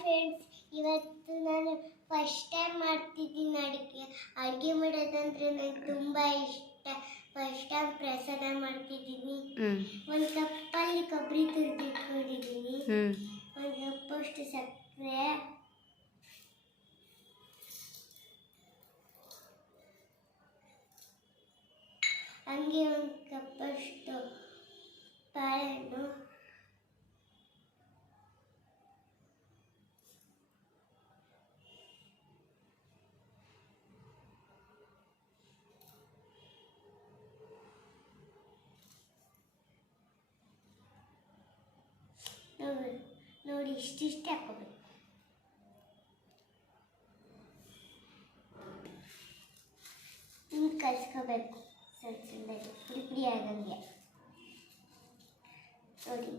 Friends, ಇವತ್ತು ನಾನು first time ಮಾಡ್ತಿದ್ದೀನಿ ಅಡುಗೆ ಮಾಡೋದಂದ್ರೆ ನನಗೆ ತುಂಬ ಇಷ್ಟ. ಫಸ್ಟ್ ಟೈಮ್ ಪ್ರಸಾದ ಮಾಡ್ತಿದ್ದೀನಿ. ಒಂದು ಕಪ್ಪಲ್ಲಿ ಕೊಬ್ಬರಿ ತುರಿದಿಟ್ಕೊಂಡಿದ್ದೀನಿ, ಒಂದು ಕಪ್ಪಷ್ಟು ಸಕ್ಕರೆ, ಹಂಗೆ ಒಂದು ಕಪ್ಪಷ್ಟು ಬಾಳೆಹಣ್ಣು, ನೋಡಿ ಇಷ್ಟಿಷ್ಟೇ ಹಾಕೋಬೇಕು. ಹಿಂಗೆ ಕಲಿಸ್ಕೋಬೇಕು, ಸಣ್ಣ ಸಣ್ಣದಾಗಿ ಪುಡಿ ಪುಡಿ ಆಗಂಗೆ. ನೋಡಿ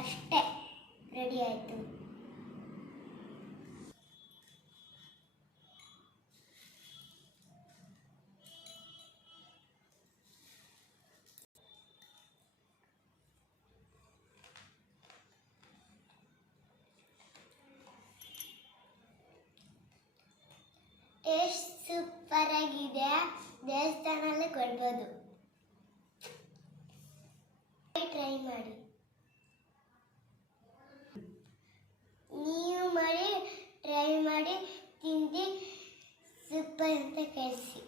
ಅಷ್ಟೇ, ರೆಡಿ ಆಯಿತು. ಟೇಸ್ಟ್ ಸೂಪರ್ ಆಗಿದೆ. ದೇವಸ್ಥಾನಲ್ಲೇ ಕೊಡ್ಬೋದು, ಟ್ರೈ ಮಾಡಿ. ನೀವು ಮಾಡಿ ಟ್ರೈ ಮಾಡಿ ತಿಂದು ಸೂಪರ್ ಅಂತ ಕಳಿಸಿ.